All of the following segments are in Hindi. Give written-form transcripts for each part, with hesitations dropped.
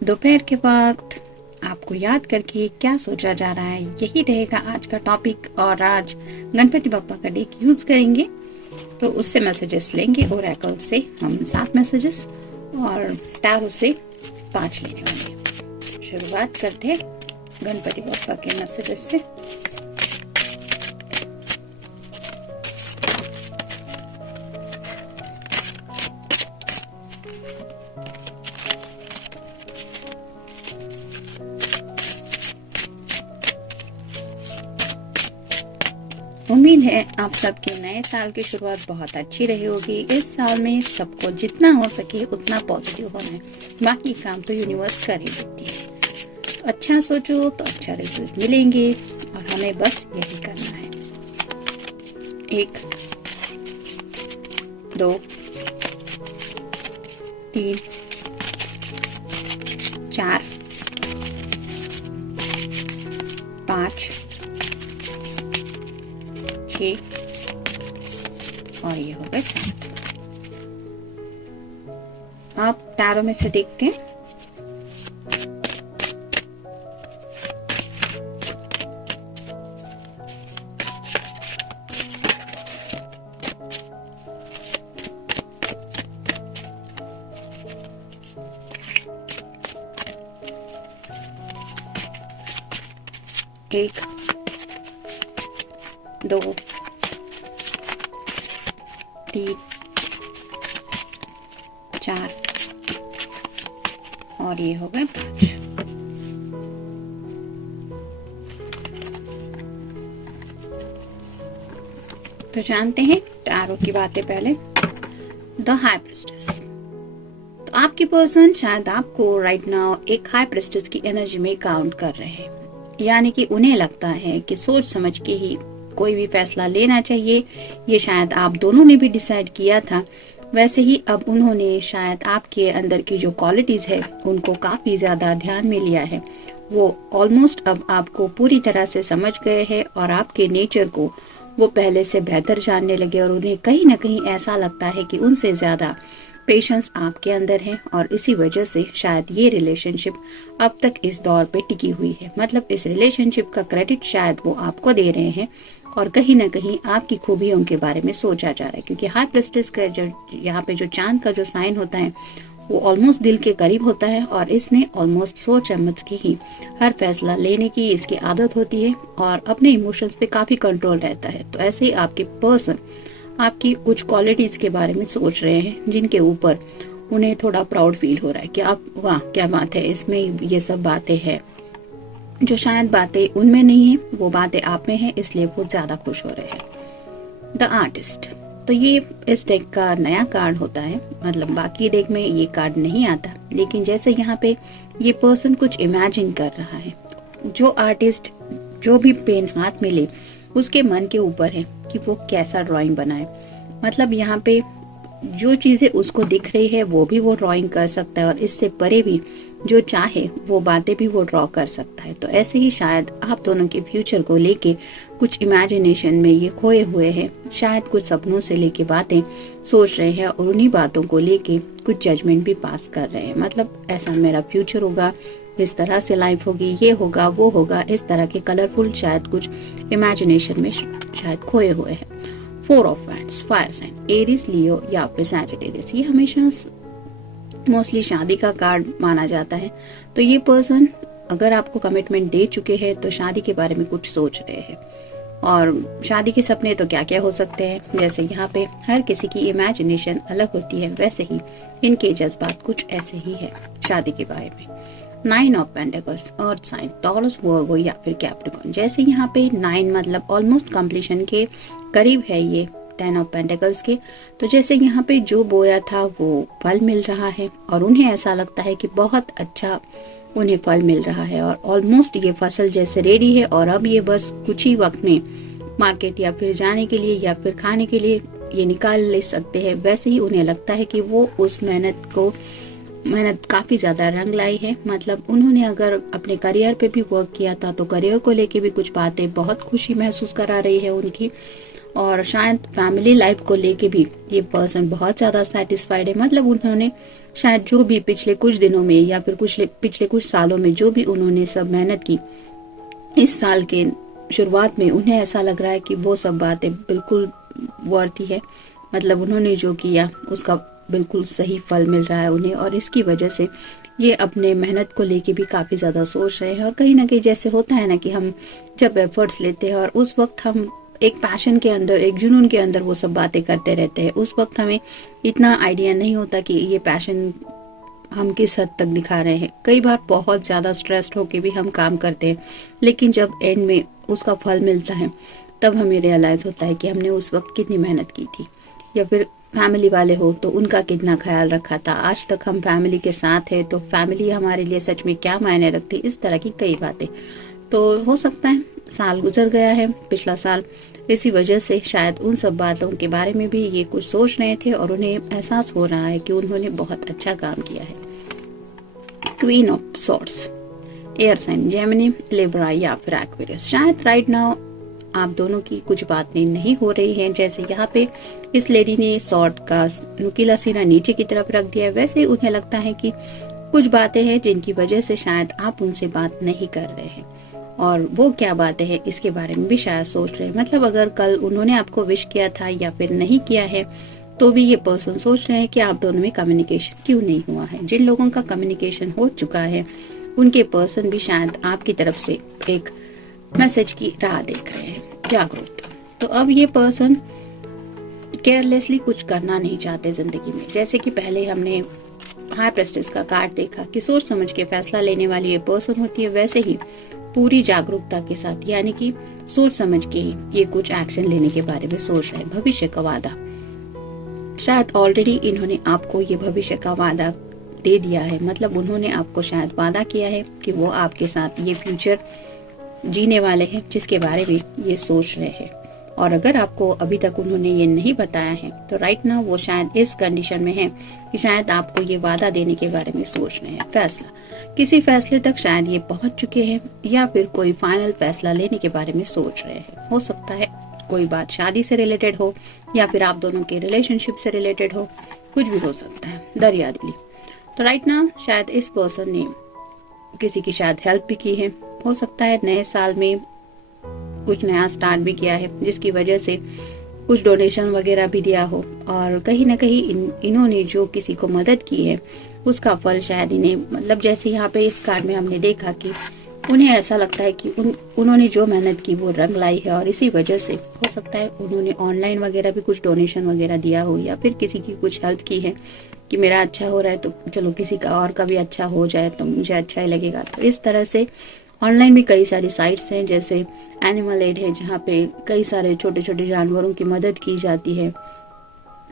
दोपहर के वक्त आपको याद करके क्या सोचा जा रहा है, यही रहेगा आज का टॉपिक। और आज गणपति बप्पा का डेक यूज करेंगे, तो उससे मैसेजेस लेंगे। ओरेकल से हम 7 मैसेजेस और टैरो से 5 लेने वाले हैं। शुरुआत करते हैं गणपति बप्पा के मैसेजेस से। उम्मीद है आप सबके नए साल की शुरुआत बहुत अच्छी रही होगी। इस साल में सबको जितना हो सके उतना पॉजिटिव होना है, बाकी काम तो यूनिवर्स कर ही देती है। तो अच्छा सोचो तो अच्छा रिजल्ट मिलेंगे और हमें बस यही करना है। 1 2 3 4 5 6 और ये हो गए 7। आप टैरो में से देखते हैं। एक 2 3 4 और ये हो गए 5। तो जानते हैं टैरो की बातें पहले। The high priestess. तो आपकी पर्सन शायद आपको राइट नाउ एक हाई प्रिस्टेस की एनर्जी में काउंट कर रहे हैं, यानी कि उन्हें लगता है कि सोच समझ के ही कोई भी फैसला लेना चाहिए। ये शायद आप दोनों ने भी डिसाइड किया था। वैसे ही अब उन्होंने शायद आपके अंदर की जो क्वालिटीज है उनको काफी ज्यादा ध्यान में लिया है। वो ऑलमोस्ट अब आपको पूरी तरह से समझ गए हैं और आपके नेचर को वो पहले से बेहतर जानने लगे। और उन्हें कहीं ना कहीं ऐसा लगता है कि उनसे ज्यादा पेशेंस आपके अंदर है और इसी वजह से शायद ये रिलेशनशिप अब तक इस दौर पे टिकी हुई है। मतलब इस रिलेशनशिप का क्रेडिट शायद वो आपको दे रहे हैं और कहीं ना कहीं आपकी खूबियों के बारे में सोचा जा रहा है। क्योंकि हाई प्रेस्टिस का जो यहाँ पे जो चांद का जो साइन होता है वो ऑलमोस्ट दिल के करीब होता है और इसने ऑलमोस्ट सोच समझ के ही हर फैसला लेने की इसकी आदत होती है और अपने इमोशंस पे काफी कंट्रोल रहता है। तो ऐसे ही आपके पर्सन आपकी कुछ क्वालिटीज के बारे में सोच रहे हैं जिनके ऊपर उन्हें थोड़ा प्राउड फील हो रहा है कि आप वाह क्या बात है, इसमें ये सब बातें हैं जो शायद बातें उनमें नहीं है, वो बातें आप में है, इसलिए वो ज्यादा खुश हो रहे हैं। The artist. तो ये इस डेक का नया कार्ड होता है, मतलब बाकी डेक में ये कार्ड नहीं आता, लेकिन जैसे यहाँ पे ये पर्सन कुछ इमेजिन कर रहा है। जो आर्टिस्ट जो भी पेन हाथ में ले उसके मन के ऊपर है कि वो कैसा ड्राइंग बनाए। मतलब यहाँ पे जो चीजें उसको दिख रही है वो भी वो ड्राइंग कर सकता है और इससे परे भी जो चाहे वो बातें भी वो ड्रॉ कर सकता है। तो ऐसे ही शायद आप दोनों के फ्यूचर को लेके कुछ इमेजिनेशन में ये खोए हुए हैं, शायद कुछ सपनों से लेके बातें सोच रहे हैं और उन्हीं बातों को लेके कुछ जजमेंट भी पास कर रहे हैं। मतलब ऐसा मेरा फ्यूचर होगा, इस तरह से लाइफ होगी, ये होगा वो होगा, इस तरह के कलरफुल शायद कुछ इमेजिनेशन में शायद खोए हुए हैं। 4 of wands, fire sign, Aries, Leo या फिर सैजिटेरियस। ये हमेशा मोस्टली शादी का कार्ड माना जाता है। तो ये पर्सन अगर आपको कमिटमेंट दे चुके हैं तो शादी के बारे में कुछ सोच रहे हैं। और शादी के सपने तो क्या क्या हो सकते हैं, जैसे यहाँ पे हर किसी की इमेजिनेशन अलग होती है, वैसे ही इनके जज्बात कुछ ऐसे ही है शादी के बारे में। 9 of pentacles, earth sign, Taurus, Virgo या फिर कैप्रिकॉर्न। जैसे यहाँ पे 9 मतलब ऑलमोस्ट कंप्लीशन के करीब है ये 10 ऑफ पेंटिकल्स के। तो जैसे यहाँ पे जो बोया था वो फल मिल रहा है और उन्हें ऐसा लगता है कि बहुत अच्छा उन्हें फल मिल रहा है और ऑलमोस्ट ये फसल जैसे रेडी है और अब ये बस कुछ ही वक्त में मार्केट या फिर जाने के लिए या फिर खाने के लिए ये निकाल ले सकते हैं। वैसे ही उन्हें लगता है कि वो उस मेहनत काफी ज्यादा रंग लाई है। मतलब उन्होंने अगर अपने करियर पे भी वर्क किया था तो करियर को लेके भी कुछ बातें बहुत खुशी महसूस करा रही है उनकी। और शायद फैमिली लाइफ को लेके भी ये पर्सन बहुत ज्यादा सेटिस्फाइड है। मतलब उन्होंने शायद जो भी पिछले कुछ दिनों में या फिर पिछले कुछ सालों में जो भी उन्होंने सब मेहनत की, इस साल के शुरुआत में उन्हें ऐसा लग रहा है कि वो सब बातें बिल्कुल वर्थी है। मतलब उन्होंने जो किया उसका बिल्कुल सही फल मिल रहा है उन्हें, और इसकी वजह से ये अपने मेहनत को लेके भी काफी ज्यादा सोच रहे हैं। और कहीं ना कहीं जैसे होता है ना कि हम जब एफर्ट्स लेते हैं और उस वक्त हम एक पैशन के अंदर, एक जुनून के अंदर वो सब बातें करते रहते हैं, उस वक्त हमें इतना आइडिया नहीं होता कि ये पैशन हम किस हद तक दिखा रहे हैं। कई बार बहुत ज्यादा स्ट्रेस्ड होके भी हम काम करते हैं, लेकिन जब एंड में उसका फल मिलता है तब हमें रियलाइज होता है कि हमने उस वक्त कितनी मेहनत की थी। या फिर फैमिली वाले हो तो उनका कितना ख्याल रखा था, आज तक हम फैमिली के साथ है तो फैमिली हमारे लिए सच में क्या मायने रखती, इस तरह की कई बातें। तो हो सकता है साल गुजर गया है, पिछला साल, इसी वजह से शायद उन सब बातों के बारे में भी ये कुछ सोच रहे थे और उन्हें एहसास हो रहा है कि उन्होंने बहुत अच्छा काम किया है। Queen of swords, air sign Gemini, Libra या फिर एक्वेरियस। शायद राइट नाउ आप दोनों की कुछ बातें नहीं हो रही हैं। जैसे यहाँ पे इस लेडी ने सॉर्ड का नुकीला सिरा नीचे की तरफ रख दिया है, वैसे उन्हें लगता है कि कुछ बातें हैं जिनकी वजह से शायद आप उनसे बात नहीं कर रहे हैं, और वो क्या बातें हैं इसके बारे में भी शायद सोच रहे हैं। मतलब अगर कल उन्होंने आपको विश किया था या फिर नहीं किया है तो भी ये पर्सन सोच रहे हैं कि आप दोनों में कम्युनिकेशन क्यों नहीं हुआ है। जिन लोगों का कम्युनिकेशन हो चुका है उनके पर्सन भी शायद आपकी तरफ से एक मैसेज की राह देख रहे हैं, जागरूक। तो अब ये पर्सन केयरलेसली कुछ करना नहीं चाहते जिंदगी में। जैसे कि पहले हमने हाई प्रेस्टिस का कार्ड देखा कि सोच समझ के फैसला लेने वाली ये पर्सन होती है, वैसे ही पूरी जागरूकता के साथ, यानी कि सोच समझ के ही ये कुछ एक्शन लेने के बारे में सोच रहे हैं। भविष्य का वादा, शायद ऑलरेडी इन्होंने आपको ये भविष्य का वादा दे दिया है। मतलब उन्होंने आपको शायद वादा किया है कि वो आपके साथ ये फ्यूचर जीने वाले हैं जिसके बारे में ये सोच रहे हैं। और अगर आपको अभी तक उन्होंने ये नहीं बताया है तो राइट नाउ वो शायद इस कंडीशन में है कि शायद आपको ये वादा देने के बारे में सोच रहे हैं। फैसला, किसी फैसले तक शायद ये पहुंच चुके हैं या फिर कोई फाइनल फैसला लेने के बारे में सोच रहे हैं। हो सकता है कोई बात शादी से रिलेटेड हो या फिर आप दोनों के रिलेशनशिप से रिलेटेड हो, कुछ भी हो सकता है। दरिया दिली, तो राइट नाउ शायद इस पर्सन ने किसी की शायद हेल्प भी की है। हो सकता है नए साल में कुछ नया स्टार्ट भी किया है जिसकी वजह से कुछ डोनेशन वगैरह भी दिया हो, और कहीं ना कहीं इन्होंने जो किसी को मदद की है उसका फल शायद इन्हें, मतलब जैसे यहाँ पे इस कार्ड में हमने देखा कि उन्हें ऐसा लगता है कि उन्होंने जो मेहनत की वो रंग लाई है, और इसी वजह से हो सकता है उन्होंने ऑनलाइन वगैरह भी कुछ डोनेशन वगैरह दिया हो या फिर किसी की कुछ हेल्प की है कि मेरा अच्छा हो रहा है तो चलो किसी का और का भी अच्छा हो जाए तो मुझे अच्छा ही लगेगा। तो इस तरह से ऑनलाइन भी कई सारी साइट्स हैं, जैसे एनिमल एड है जहाँ पे कई सारे छोटे छोटे जानवरों की मदद की जाती है।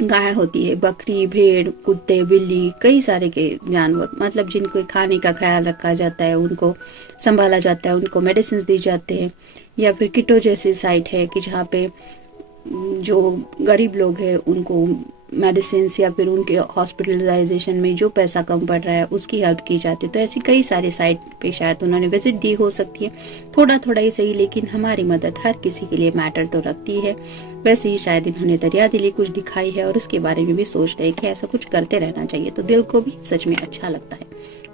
गाय होती है, बकरी, भेड़, कुत्ते, बिल्ली, कई सारे के जानवर, मतलब जिनको खाने का ख्याल रखा जाता है, उनको संभाला जाता है, उनको मेडिसिन दी जाते हैं। या फिर किटो जैसी साइट है कि जहाँ पे जो गरीब लोग हैं उनको मेडिसिन या फिर उनके हॉस्पिटलाइजेशन में जो पैसा कम पड़ रहा है उसकी हेल्प की जाती है। तो ऐसी कई सारी साइट पे शायद उन्होंने विजिट दी हो सकती है, थोड़ा थोड़ा ही सही, लेकिन हमारी मदद हर किसी के लिए मैटर तो रखती है। वैसे ही शायद इन्होंने दरिया दिली कुछ दिखाई है और उसके बारे में भी सोच रहे हैं कि ऐसा कुछ करते रहना चाहिए, तो दिल को भी सच में अच्छा लगता है।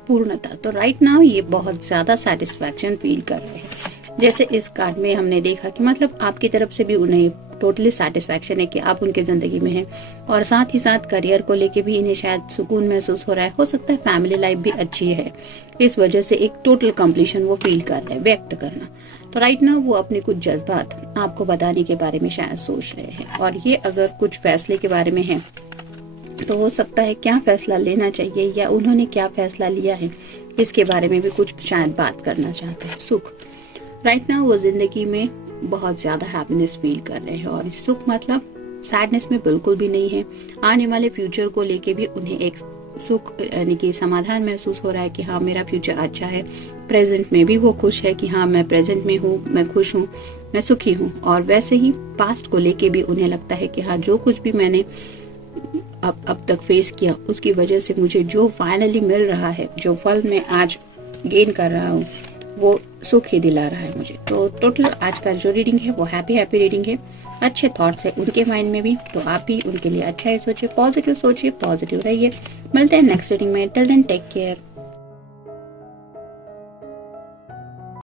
पूर्णता, तो राइट नाउ ये बहुत ज्यादा सेटिस्फैक्शन फील कर रहे हैं। जैसे इस कार्ड में हमने देखा कि मतलब आपकी तरफ से भी उन्हें टोटली सेटिस्फैक्शन है कि आप उनके जिंदगी में हैं, और साथ ही साथ करियर को लेके भी इन्हें शायद सुकून महसूस हो रहा है। हो सकता है फैमिली लाइफ भी अच्छी है, इस वजह से एक टोटल कंप्लीशन वो फील कर रहे हैं, व्यक्त करना। तो राइट नाउ वो अपने कुछ जज्बात आपको बताने के बारे में शायद सोच रहे हैं, और ये अगर कुछ फैसले के बारे में है तो हो सकता है क्या फैसला लेना चाहिए या उन्होंने क्या फैसला लिया है इसके बारे में भी कुछ शायद बात करना चाहते हैं। सुख, राइट नाउ वो जिंदगी में बहुत ज्यादा हैप्पीनेस फील कर रहे हैं, और सुख मतलब सैडनेस में बिल्कुल भी नहीं है। आने वाले फ्यूचर को लेके भी उन्हें एक सुख यानी कि समाधान महसूस हो रहा है कि हाँ मेरा फ्यूचर अच्छा है। प्रेजेंट में भी वो खुश है कि हाँ मैं प्रेजेंट में हूँ, मैं खुश हूँ, मैं सुखी हूँ। और वैसे ही पास्ट को लेके भी उन्हें लगता है कि हाँ जो कुछ भी मैंने अब तक फेस किया उसकी वजह से मुझे जो फाइनली मिल रहा है, जो फल मैं आज गेन कर रहा हूँ, वो सुख ही दिला रहा है मुझे। तो टोटल आज का जो रीडिंग है वो हैप्पी रीडिंग है। अच्छे थॉट्स है उनके माइंड में भी, तो आप भी उनके लिए अच्छा ही सोचिए, पॉजिटिव सोचिए, पॉजिटिव रहिए। मिलते हैं नेक्स्ट रीडिंग में। Till then take care.